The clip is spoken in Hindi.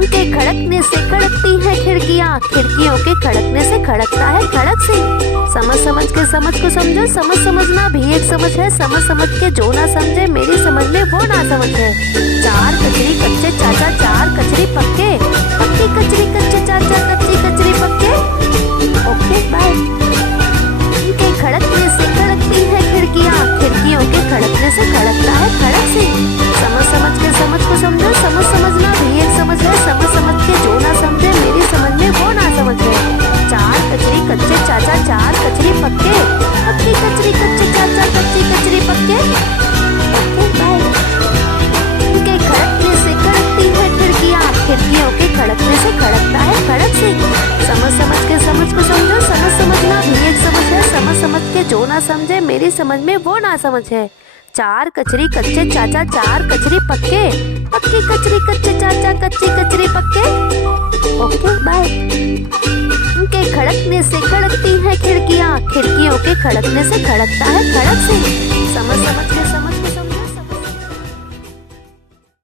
के खड़कने से खड़कती है खिड़कियाँ, खिड़कियों के खड़कने से खड़कता है खड़क सिंह। समझ समझ के समझ को समझो, समझ समझना भी एक समझ है। समझ समझ के जो ना समझे मेरी समझ में वो ना समझ है। चार कचरी कच्चे चाचा, चार कचरी पक्के, पक्की कचरी कच्चे चाचा, कच्ची कचरी पक्के। Okay bye. के खड़कने से खड़कती है खिड़कियाँ, खिड़कियों के खड़कने से खड़कता है खड़क सिंह। समझ समझ के समझ को समझो, समझ समझना भी एक समझ है। समझ समझ के जो ना समझे मेरी समझ में वो ना समझ है। चार कचरी कच्चे चाचा, चार कचरी पक्के, पक्की कचरी कच्चे चाचा, कच्ची कचरी पक्के। Okay bye. के खड़कने से खड़कती है खिड़कियाँ, खिड़कियों के खड़कने से खड़कता है खड़क सिंह। समझ समझ के समझ को समझो, समझ समझना भी एक समझ है। समझ समझ के जो ना समझे मेरी समझ में वो ना समझ है। चार कचरी कच्चे चाचा, चार कचरी पक्के, पक्की कचरी कच्चे चाचा, कच्ची कचरी पक्के। Okay bye. के खड़कने से खड़कती है खिड़कियाँ, खिड़कियों के खड़कने से खड़कता है खड़क सिंह। समझ समझ